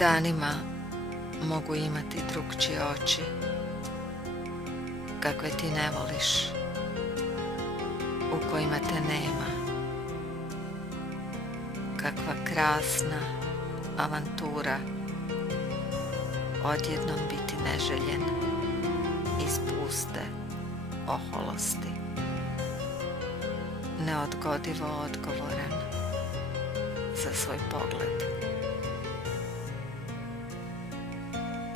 Danima mogu imati drugčije oči, kakve ti ne voliš, u kojima te nema. Kakva krasna avantura odjednom biti neželjen iz puste oholosti, neodgodivo odgovoran za svoj pogled.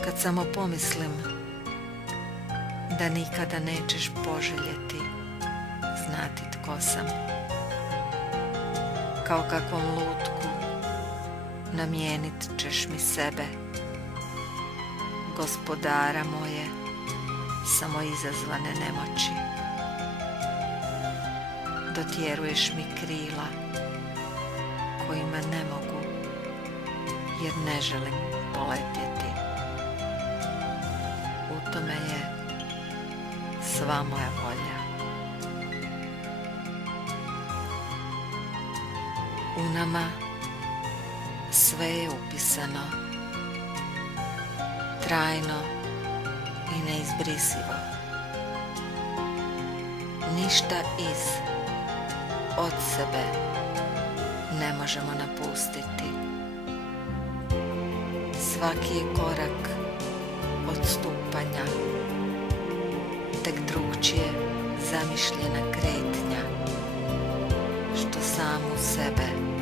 Kad samo pomislim da nikada nećeš poželjeti znati tko sam, kao kakvom lutku namijenit ćeš mi sebe, gospodara moje samoizazvane nemoći. Dotjeruješ mi krila kojima ne mogu, jer ne želim poletjeti. U tome je sva moja volja. U nama sve je upisano, trajno i neizbrisivo. Ništa od sebe ne možemo napustiti. Svaki je korak odstupanja tek drugčije zamišljena kretnja, što samu sebe